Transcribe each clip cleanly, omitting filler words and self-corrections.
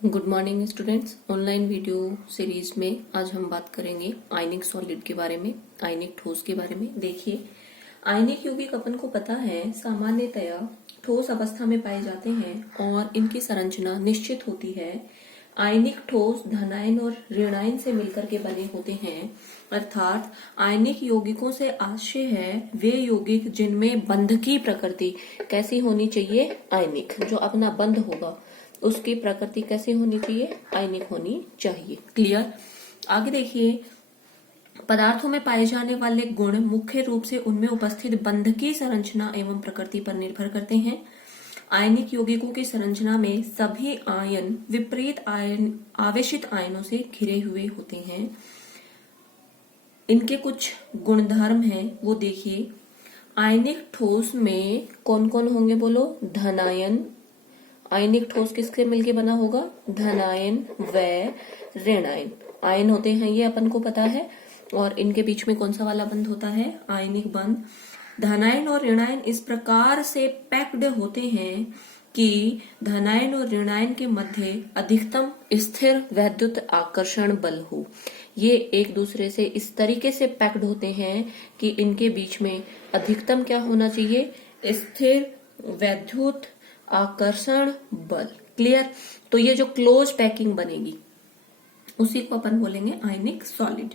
Good morning students. Online video series में आज हम बात करेंगे आयनिक सॉलिड के बारे में, आयनिक ठोस के बारे में। देखिए, आयनिक यौगिक अपन को पता है सामान्यतया ठोस अवस्था में पाए जाते हैं और इनकी संरचना निश्चित होती है। आयनिक ठोस धनायन और ऋणायन से मिलकर के बने होते हैं, अर्थात आयनिक यौगिकों से आशय है वे यौगिक जिनमें बंध की प्रकृति कैसी होनी चाहिए, आयनिक। जो अपना बंध होगा उसकी प्रकृति कैसी होनी चाहिए, आयनिक होनी चाहिए। क्लियर। आगे देखिए, पदार्थों में पाए जाने वाले गुण मुख्य रूप से उनमें उपस्थित बंध की संरचना एवं प्रकृति पर निर्भर करते हैं। आयनिक यौगिकों की संरचना में सभी आयन विपरीत आयन आवेशित आयनों से घिरे हुए होते हैं। इनके कुछ गुणधर्म हैं, वो देखिए। आयनिक ठोस में कौन कौन होंगे, बोलो। धनायन। आयनिक ठोस किससे मिलके बना होगा, धनायन व ऋणायन। आयन होते हैं ये अपन को पता है, और इनके बीच में कौन सा वाला बंध होता है, आयनिक बंध। धनायन और ऋणायन इस प्रकार से पैक्ड होते हैं कि धनायन और ऋणायन के मध्य अधिकतम स्थिर वैद्युत आकर्षण बल हो। ये एक दूसरे से इस तरीके से पैक्ड होते हैं कि इनके बीच में अधिकतम क्या होना चाहिए, स्थिर वैद्युत आकर्षण बल। क्लियर। तो ये जो क्लोज पैकिंग बनेगी उसी को अपन बोलेंगे आयनिक सॉलिड।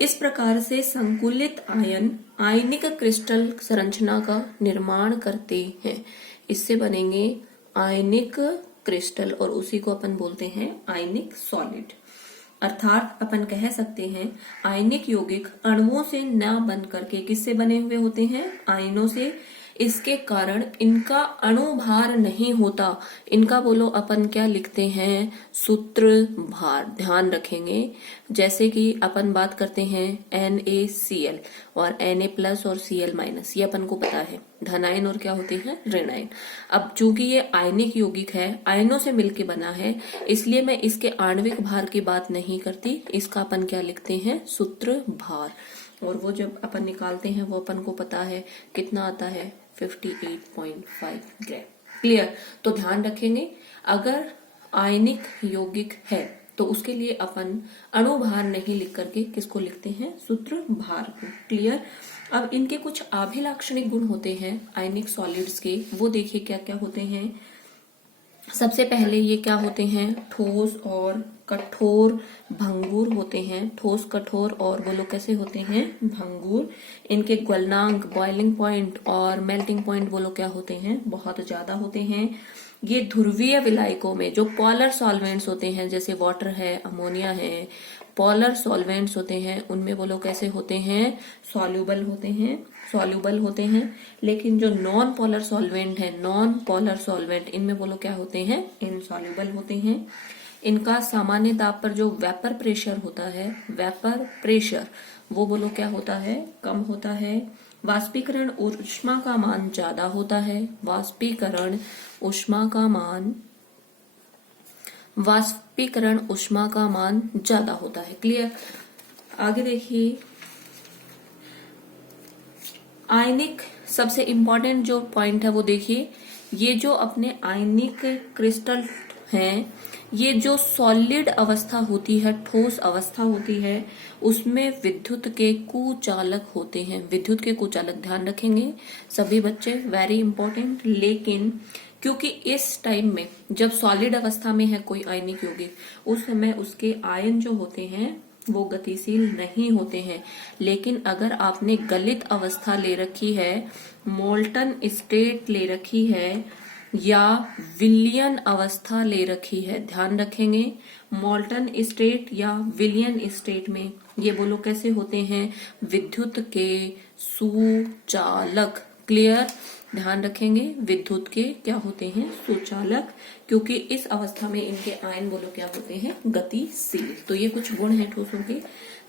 इस प्रकार से संकुलित आयन आयनिक क्रिस्टल संरचना का निर्माण करते हैं। इससे बनेंगे आयनिक क्रिस्टल और उसी को अपन बोलते हैं आयनिक सॉलिड। अर्थात अपन कह सकते हैं आयनिक यौगिक अणुओं से न बन करके किससे बने हुए होते हैं, आयनों से। इसके कारण इनका अणुभार नहीं होता। इनका बोलो अपन क्या लिखते हैं, सूत्र भार। ध्यान रखेंगे, जैसे कि अपन बात करते हैं NaCl और Na+ और Cl-, ये अपन को पता है धनायन और क्या होते हैं, ऋणायन। अब चूंकि ये आयनिक यौगिक है, आयनों से मिलके बना है, इसलिए मैं इसके आणविक भार की बात नहीं करती। इसका अपन क्या लिखते हैं, सूत्र भार। और वो जब अपन निकालते हैं वो अपन को पता है कितना आता है, 58.5 ग्राम। क्लियर। तो ध्यान रखेंगे, अगर आयनिक यौगिक है तो उसके लिए अपन अणुभार नहीं लिख करके किसको लिखते हैं, सूत्र भार को। क्लियर। अब इनके कुछ अभिलाक्षणिक गुण होते हैं आयनिक सॉलिड्स के, वो देखिए क्या क्या होते हैं। सबसे पहले ये क्या होते हैं, ठोस और कठोर भंगुर होते हैं। ठोस, कठोर और वो लोग कैसे होते हैं, भंगुर। इनके गलनांक, बॉइलिंग पॉइंट और मेल्टिंग पॉइंट वो लोग क्या होते हैं, बहुत ज्यादा होते हैं। ये ध्रुवीय विलायकों में जो पोलर सॉल्वेंट्स होते हैं, जैसे वाटर है, अमोनिया है, पोलर सॉल्वेंट्स होते हैं, उनमें वो लोग कैसे होते हैं, सॉल्युबल होते हैं, सॉल्युबल होते हैं। लेकिन जो नॉन पोलर सॉल्वेंट है, नॉन पोलर सॉल्वेंट, इनमें वो लोग क्या होते हैं, इनसॉल्युबल होते हैं। इनका सामान्य ताप पर जो वेपर प्रेशर होता है, वेपर प्रेशर, वो बोलो क्या होता है, कम होता है। वाष्पीकरण ऊष्मा का मान ज्यादा होता है। वाष्पीकरण ऊष्मा का मान, वाष्पीकरण ऊष्मा का मान ज्यादा होता है। क्लियर। आगे देखिए, आयनिक सबसे इंपॉर्टेंट जो पॉइंट है वो देखिए, ये जो अपने आयनिक क्रिस्टल हैं, ये जो सॉलिड अवस्था होती है, ठोस अवस्था होती है, उसमें विद्युत के कुचालक होते हैं। विद्युत के कुचालक, ध्यान रखेंगे सभी बच्चे, वेरी इंपॉर्टेंट। लेकिन क्योंकि इस टाइम में जब सॉलिड अवस्था में है कोई आयनिक यौगिक, उस समय उसके आयन जो होते हैं वो गतिशील नहीं होते हैं। लेकिन अगर आपने गलित अवस्था ले रखी है, मोल्टन स्टेट ले रखी है, या विलियन अवस्था ले रखी है, ध्यान रखेंगे, मोल्टन स्टेट या विलियन स्टेट में ये बोलो कैसे होते हैं, विद्युत के सुचालक। क्लियर। ध्यान रखेंगे, विद्युत के क्या होते हैं, सुचालक, क्योंकि इस अवस्था में इनके आयन बोलो क्या होते हैं, गतिशील। तो ये कुछ गुण हैं ठोसों के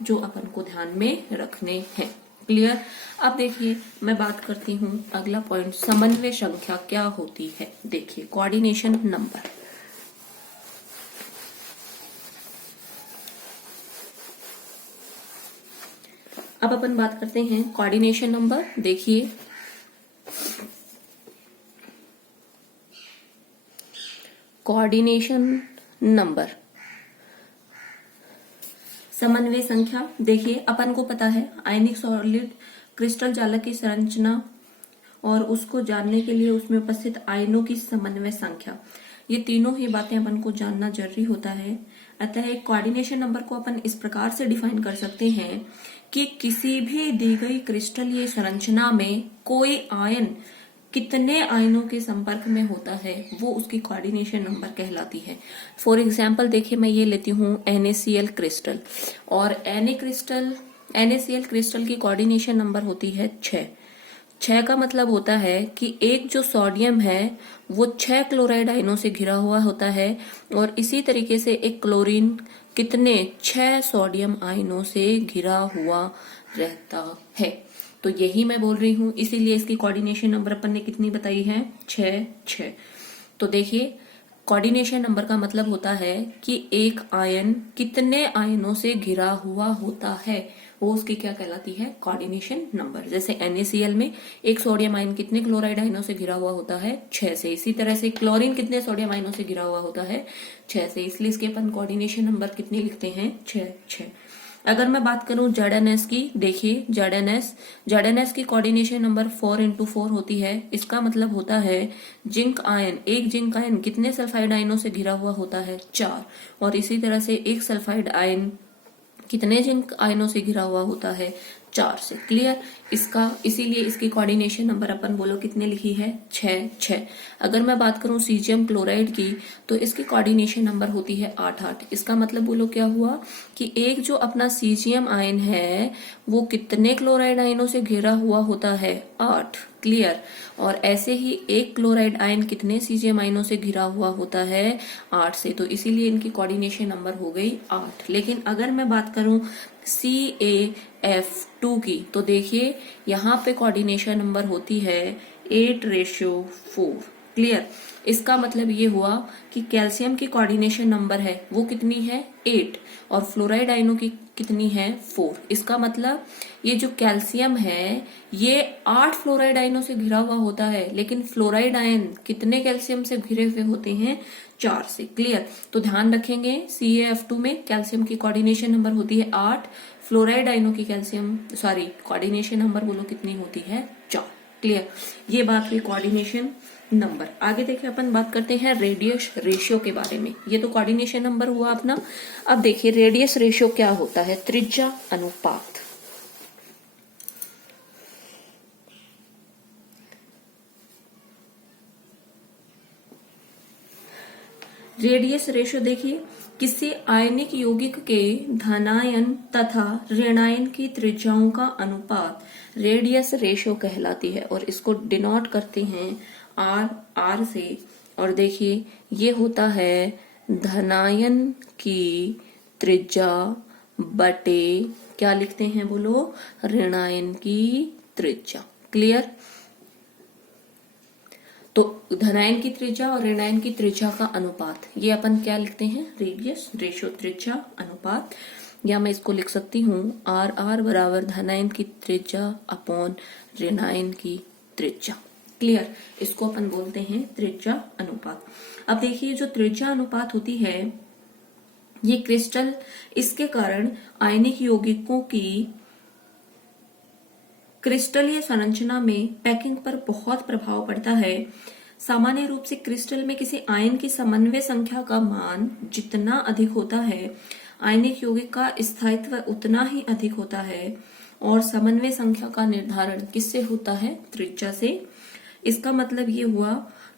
जो अपन को ध्यान में रखने हैं। क्लियर। अब देखिए, मैं बात करती हूँ अगला पॉइंट, समन्वय संख्या क्या होती है। देखिए, कोऑर्डिनेशन नंबर। अब अपन बात करते हैं कोऑर्डिनेशन नंबर। देखिए, कोऑर्डिनेशन नंबर। समन्वय संख्या देखिए, अपन को पता है आयनिक सॉलिड क्रिस्टल जालक की संरचना और उसको जानने के लिए उसमें उपस्थित आयनों की समन्वय संख्या, ये तीनों ही बातें अपन को जानना जरूरी होता है। अतः एक कोऑर्डिनेशन नंबर को अपन इस प्रकार से डिफाइन कर सकते हैं कि किसी भी दी गई क्रिस्टलीय संरचना में कोई आयन कितने आयनों के संपर्क में होता है वो उसकी कोऑर्डिनेशन नंबर कहलाती है। फॉर एग्जाम्पल देखिए, मैं ये लेती हूँ NaCl क्रिस्टल, और NaCl क्रिस्टल की कोऑर्डिनेशन नंबर होती है 6। 6 का मतलब होता है कि एक जो सोडियम है वो 6 क्लोराइड आयनों से घिरा हुआ होता है, और इसी तरीके से एक क्लोरीन कितने 6 सोडियम आयनों से घिरा हुआ रहता है। तो यही मैं बोल रही हूं, इसीलिए इसकी कोऑर्डिनेशन नंबर अपन ने कितनी बताई है, 6। तो देखिए, कोऑर्डिनेशन नंबर का मतलब होता है कि एक आयन कितने आयनों से घिरा हुआ होता है, वो उसकी क्या कहलाती है, कोऑर्डिनेशन नंबर। जैसे NaCl में एक सोडियम आयन कितने क्लोराइड आयनों से घिरा हुआ होता है, 6 से। इसी तरह से क्लोरीन कितने सोडियम आयनों से घिरा हुआ होता है, 6 से। इसलिए इसके अपन कोऑर्डिनेशन नंबर कितने लिखते हैं, 6। अगर मैं बात करूं ZnS की, देखिए ZnS की कोऑर्डिनेशन नंबर 4x4 होती है। इसका मतलब होता है जिंक आयन, एक जिंक आयन कितने सल्फाइड आयनों से घिरा हुआ होता है, 4। और इसी तरह से एक सल्फाइड आयन कितने जिंक आयनों से घिरा हुआ होता है, 4 से। क्लियर? इसीलिए इसकी कोऑर्डिनेशन नंबर अपन बोलो कितने लिखी है, 6। अगर मैं बात करूं सीजियम क्लोराइड की, तो इसकी कोऑर्डिनेशन नंबर होती है 8। इसका मतलब बोलो क्या हुआ कि एक जो अपना सीजियम आयन है वो कितने क्लोराइड आयनों से घिरा हुआ होता है, 8। क्लियर? और ऐसे ही एक क्लोराइड आयन कितने सीजियम आयनों से घिरा हुआ होता है, 8 से। तो इसीलिए इनकी कोऑर्डिनेशन नंबर हो गई 8। लेकिन अगर मैं बात करूं CaF2 की, तो देखिए यहाँ पे कोऑर्डिनेशन नंबर होती है 8:4। क्लियर? इसका मतलब ये हुआ कि कैल्शियम की कोऑर्डिनेशन नंबर है वो कितनी है, 8, और फ्लोराइड आयनों की कितनी है, 4। इसका मतलब ये जो कैल्शियम है ये 8 फ्लोराइड आयनों से घिरा हुआ होता है, लेकिन फ्लोराइड आयन कितने कैल्शियम से घिरे हुए होते हैं, 4 से। क्लियर? तो ध्यान रखेंगे CaF2 में कैल्शियम की कोऑर्डिनेशन नंबर होती है 8, फ्लोराइड आयनों की कोऑर्डिनेशन नंबर बोलो कितनी होती है, 4। क्लियर? ये बात हुई कोऑर्डिनेशन नंबर। आगे देखिए, अपन बात करते हैं रेडियस रेशियो के बारे में। ये तो कोऑर्डिनेशन नंबर हुआ अपना। अब देखिए रेडियस रेशियो क्या होता है, त्रिज्या अनुपात। रेडियस रेशियो देखिए, किसी आयनिक यौगिक के धनायन तथा ऋणायन की त्रिज्याओं का अनुपात रेडियस रेशियो कहलाती है, और इसको डिनोट करते हैं R से। और देखिए ये होता है धनायन की त्रिज्या बटे क्या लिखते हैं बोलो, ऋणायन की त्रिज्या। क्लियर? तो धनायन की त्रिज्या और ऋणायन की त्रिज्या का अनुपात, ये अपन क्या लिखते हैं, रेडियस रेशियो, त्रिज्या अनुपात। या मैं इसको लिख सकती हूँ RR बराबर धनायन की त्रिज्या अपॉन ऋणायन की त्रिज्या। क्लियर? इसको अपन बोलते हैं त्रिज्या अनुपात। अब देखिए जो त्रिज्या अनुपात होती है ये क्रिस्टल, इसके कारण आयनिक यौगिकों की क्रिस्टलीय संरचना में पैकिंग पर बहुत प्रभाव पड़ता है। सामान्य रूप से क्रिस्टल में किसी आयन की समन्वय संख्या का मान जितना अधिक होता है, आयनिक यौगिक का स्थायित्व उतना ही अधिक होता है। और समन्वय संख्या का निर्धारण किससे होता है, त्रिज्या से। इसका मतलब ये हुआ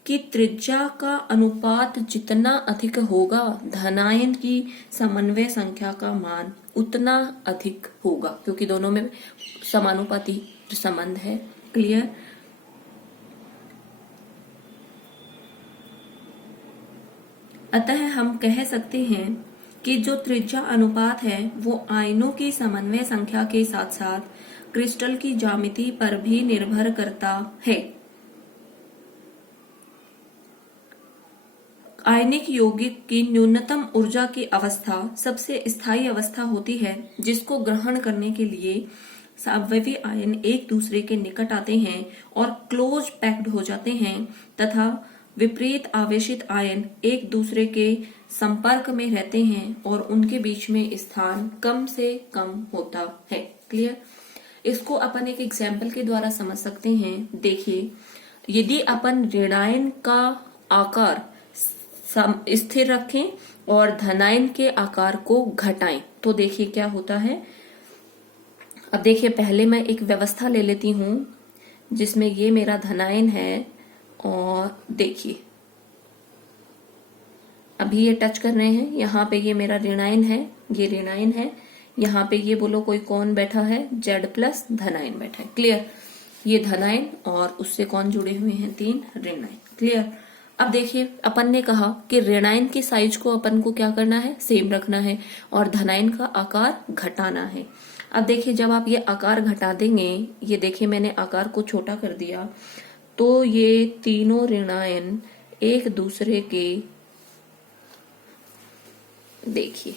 कि त्रिज्या का अनुपात जितना अधिक होगा, धनायन की समन्वय संख्या का मान उतना अधिक होगा, क्योंकि दोनों में समानुपाती संबंध है। क्लियर? अतः हम कह सकते हैं कि जो त्रिज्या अनुपात है वो आयनों की समन्वय संख्या के साथ साथ क्रिस्टल की ज्यामिति पर भी निर्भर करता है। आयनिक यौगिक की न्यूनतम ऊर्जा की अवस्था सबसे स्थायी अवस्था होती है, जिसको ग्रहण करने के लिए अवयवी आयन एक दूसरे के निकट आते हैं और क्लोज पैक्ड हो जाते हैं, तथा विपरीत आवेशित आयन एक दूसरे के संपर्क में रहते हैं और उनके बीच में स्थान कम से कम होता है। क्लियर? इसको अपन एक एग्जाम्पल के द्वारा समझ सकते हैं। देखिए, यदि अपन ऋणायन का आकार स्थिर रखें और धनायन के आकार को घटाएं तो देखिए क्या होता है। अब देखिए, पहले मैं एक व्यवस्था ले लेती हूं जिसमें ये मेरा धनायन है और देखिए अभी ये टच कर रहे हैं, यहाँ पे ये मेरा ऋणायन है, ये ऋणायन है, यहाँ पे ये बोलो कोई कौन बैठा है, Z प्लस धनायन बैठा है। क्लियर? ये धनायन और उससे कौन जुड़े हुए हैं, 3 ऋणायन। क्लियर? अब देखिए, अपन ने कहा कि ऋणायन की साइज को अपन को क्या करना है, सेम रखना है और धनायन का आकार घटाना है। अब देखिए, जब आप ये आकार घटा देंगे, ये देखिए मैंने आकार को छोटा कर दिया, तो ये तीनों ऋणायन एक दूसरे के, देखिए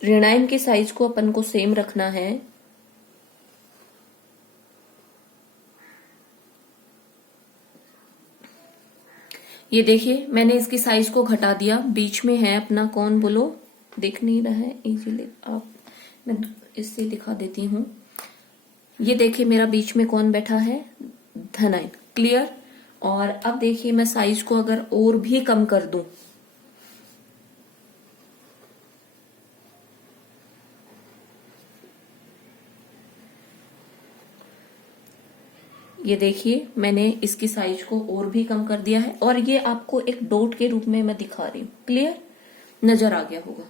ऋणायन की साइज को अपन को सेम रखना है। ये देखिए मैंने इसकी साइज को घटा दिया, बीच में है अपना कौन बोलो, दिख नहीं रहा है इजीली, आप मैं इससे दिखा देती हूं। ये देखिए मेरा बीच में कौन बैठा है, धनायन। क्लियर? और अब देखिए मैं साइज को अगर और भी कम कर दूं, ये देखिए मैंने इसकी साइज को और भी कम कर दिया है और ये आपको एक डॉट के रूप में मैं दिखा रही हूं। क्लियर? नजर आ गया होगा।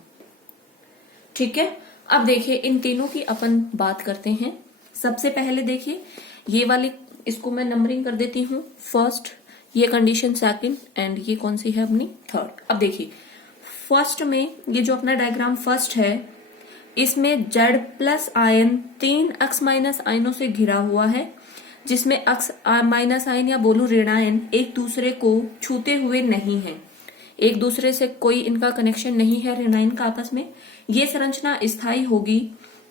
ठीक है, अब देखिए इन तीनों की अपन बात करते हैं। सबसे पहले देखिए ये वाली, इसको मैं नंबरिंग कर देती हूँ, फर्स्ट, ये कंडीशन सेकंड एंड ये कौन सी है अपनी, थर्ड। अब देखिए फर्स्ट में ये जो अपना डायग्राम फर्स्ट है, इसमें Z plus ion 3 X minus आयनों से घिरा हुआ है, जिसमें अक्स माइनस आयन या बोलू ऋणायन एक दूसरे को छूते हुए नहीं है, एक दूसरे से कोई इनका कनेक्शन नहीं है ऋणायन का आपस में। ये संरचना स्थायी होगी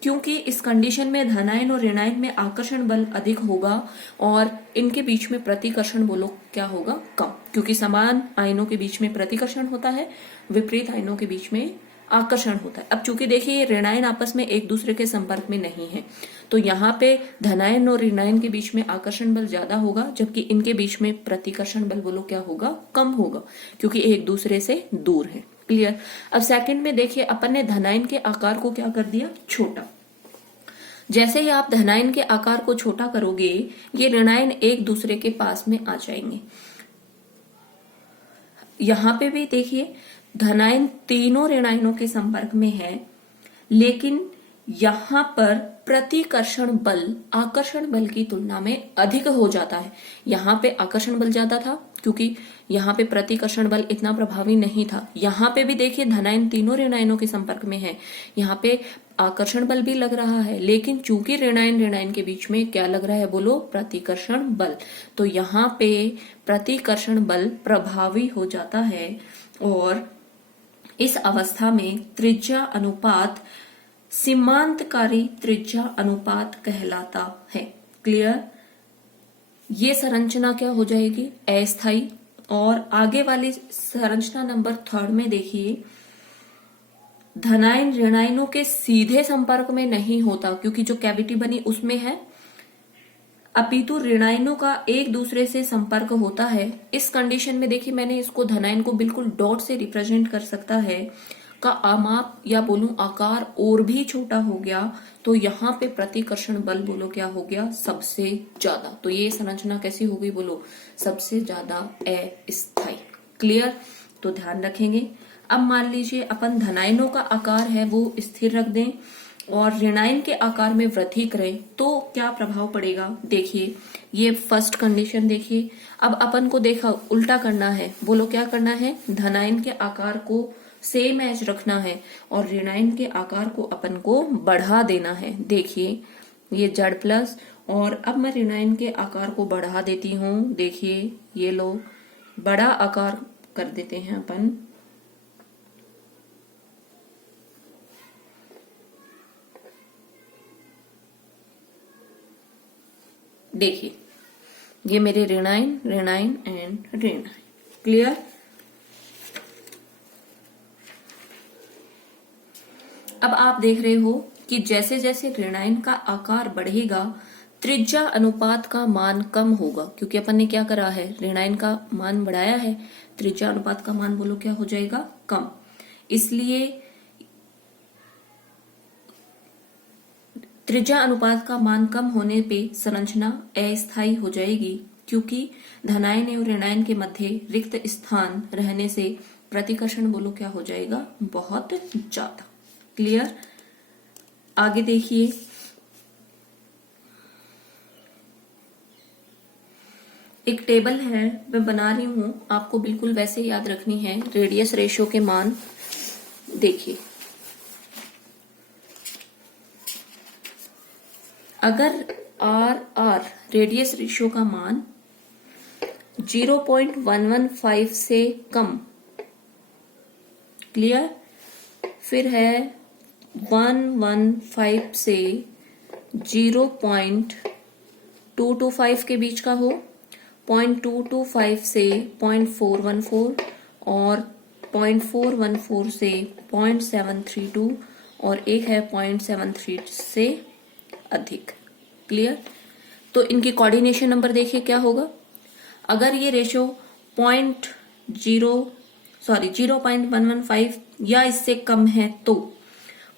क्योंकि इस कंडीशन में धनायन और ऋणायन में आकर्षण बल अधिक होगा और इनके बीच में प्रतिकर्षण बोलो क्या होगा, कम, क्योंकि समान आयनों के बीच में प्रतिकर्षण होता है, विपरीत आयनों के बीच में आकर्षण होता है। अब चूंकि देखिए ऋणायन आपस में एक दूसरे के संपर्क में नहीं है, तो यहाँ पे धनायन और ऋणायन के बीच में आकर्षण बल ज्यादा होगा, जबकि इनके बीच में प्रतिकर्षण बल बोलो क्या होगा, कम होगा, क्योंकि एक दूसरे से दूर है। क्लियर? अब सेकंड में देखिए अपन ने धनायन के आकार को क्या कर दिया, छोटा। जैसे ही आप धनायन के आकार को छोटा करोगे, ये ऋणायन एक दूसरे के पास में आ जाएंगे। यहां पे भी देखिए धनायन तीनों ऋणायनों के संपर्क में है, लेकिन यहां पर प्रतिकर्षण बल आकर्षण बल की तुलना में अधिक हो जाता है। यहां पे आकर्षण बल ज्यादा था क्योंकि यहाँ पे प्रतिकर्षण बल इतना प्रभावी नहीं था। यहाँ पे भी देखिए धनायन तीनों ऋणायनों के संपर्क में है, यहाँ पे आकर्षण बल भी लग रहा है, लेकिन चूंकि ऋणायन ऋणायन के बीच में क्या लग रहा है बोलो, प्रतिकर्षण बल, तो यहाँ पे प्रतिकर्षण बल प्रभावी हो जाता है और इस अवस्था में त्रिज्या अनुपात सीमांतकारी त्रिज्या अनुपात कहलाता है। क्लियर? ये संरचना क्या हो जाएगी, अस्थायी। और आगे वाली संरचना नंबर थर्ड में देखिए धनायन ऋणायनों के सीधे संपर्क में नहीं होता क्योंकि जो कैविटी बनी उसमें है, अपितु ऋणायनों का एक दूसरे से संपर्क होता है। इस कंडीशन में देखिए मैंने इसको धनायन को बिल्कुल डॉट से रिप्रेजेंट कर सकता है, का आमाप या बोलूं आकार और भी छोटा हो गया, तो यहाँ पे प्रतिकर्षण बल बोलो क्या हो गया, सबसे ज्यादा। तो ये संरचना कैसी हो गई बोलो, सबसे ज्यादा अस्थायी। क्लियर? तो ध्यान रखेंगे। अब मान लीजिए अपन धनायनों का आकार है वो स्थिर रख दें और ऋणायन के आकार में वृद्धि करें तो क्या प्रभाव पड़ेगा। देखिए ये फर्स्ट कंडीशन देखिए। अब अपन को देखा उल्टा करना है, बोलो क्या करना है, धनायन के आकार को सेम एज रखना है और ऋणायन के आकार को अपन को बढ़ा देना है। देखिए ये Z प्लस और अब मैं ऋणायन के आकार को बढ़ा देती हूँ। देखिए ये लो बड़ा आकार कर देते हैं अपन, देखिए ये मेरे ऋणायन ऋणायन एंड ऋणायन। क्लियर। अब आप देख रहे हो कि जैसे जैसे ऋणायन का आकार बढ़ेगा त्रिज्या अनुपात का मान कम होगा, क्योंकि अपन ने क्या करा है, ऋणायन का मान बढ़ाया है, त्रिज्या अनुपात का मान बोलो क्या हो जाएगा, कम। इसलिए त्रिज्या अनुपात का मान कम होने पे संरचना अस्थायी हो जाएगी, क्योंकि धनायन और ऋणायन के मध्य रिक्त स्थान रहने से प्रतिकर्षण बोलो क्या हो जाएगा, बहुत ज्यादा। क्लियर। आगे देखिए, एक टेबल है मैं बना रही हूं, आपको बिल्कुल वैसे याद रखनी है। रेडियस रेशियो के मान देखिए, अगर आर रेडियस रेशियो का मान 0.115 से कम, क्लियर, फिर है 115 से 0.225 के बीच का हो, 0.225 से 0.414 और 0.414 से 0.732 और एक है 0.73 से अधिक। क्लियर। तो इनकी कोऑर्डिनेशन नंबर देखिए क्या होगा। अगर ये रेशियो 0.115 या इससे कम है तो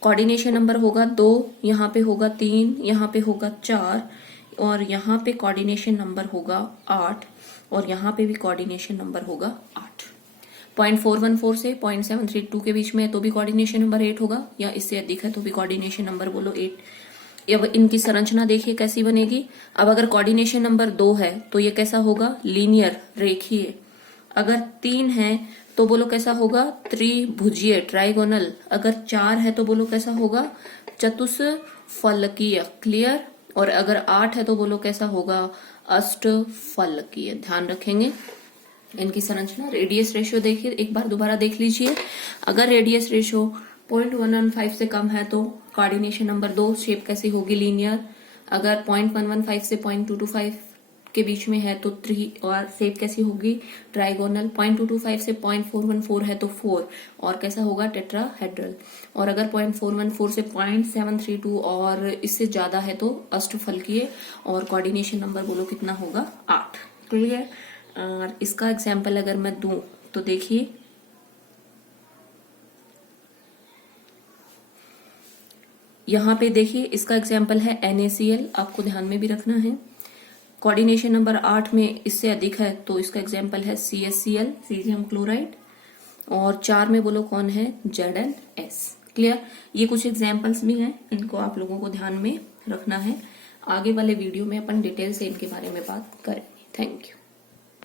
कोऑर्डिनेशन नंबर होगा 2, यहाँ पे होगा 3, यहाँ पे होगा 4 और यहाँ पे कोऑर्डिनेशन नंबर होगा 8 और यहाँ पे भी कोऑर्डिनेशन नंबर होगा 8। 0.414 से 0.732 के बीच में है तो भी कोऑर्डिनेशन नंबर 8 होगा, या इससे अधिक है तो भी कोऑर्डिनेशन नंबर बोलो 8। अब इनकी संरचना देखिए कैसी बनेगी। अब अगर कोऑर्डिनेशन नंबर 2 है तो ये कैसा होगा, लीनियर, रेखीय। अगर 3 है तो बोलो कैसा होगा, त्रिभुजीय, ट्राइगोनल। अगर 4 है तो बोलो कैसा होगा, चतुष्फलकीय। क्लियर। और अगर 8 है तो बोलो कैसा होगा, अष्टफलकीय। ध्यान रखेंगे इनकी संरचना। रेडियस रेशियो देखिए, एक बार दोबारा देख लीजिए। अगर रेडियस रेशियो 0.115 से कम है तो कोऑर्डिनेशन नंबर 2, शेप कैसी होगी, लीनियर। अगर 0.115 से 0.225 के बीच में है तो 3 और शेप कैसी होगी, ट्राइगोनल। 0.225 से 0.414 है तो 4 और कैसा होगा, टेट्राहेड्रल। और अगर 0.414 से 0.732 और इससे ज्यादा है तो अष्टफलकीय। और कोऑर्डिनेशन नंबर बोलो कितना होगा, 8। क्लियर। और इसका एग्जाम्पल अगर मैं दूं तो देखिए, यहाँ पे देखिए इसका एग्जाम्पल है NaCl, आपको ध्यान में भी रखना है। कोऑर्डिनेशन नंबर 8 में इससे अधिक है तो इसका एग्जाम्पल है CaCl, सीजियम क्लोराइड। और 4 में बोलो कौन है, ZnS। क्लियर। ये कुछ एग्जाम्पल्स भी हैं, इनको आप लोगों को ध्यान में रखना है। आगे वाले वीडियो में अपन डिटेल से इनके बारे में बात करेंगे। Thank you.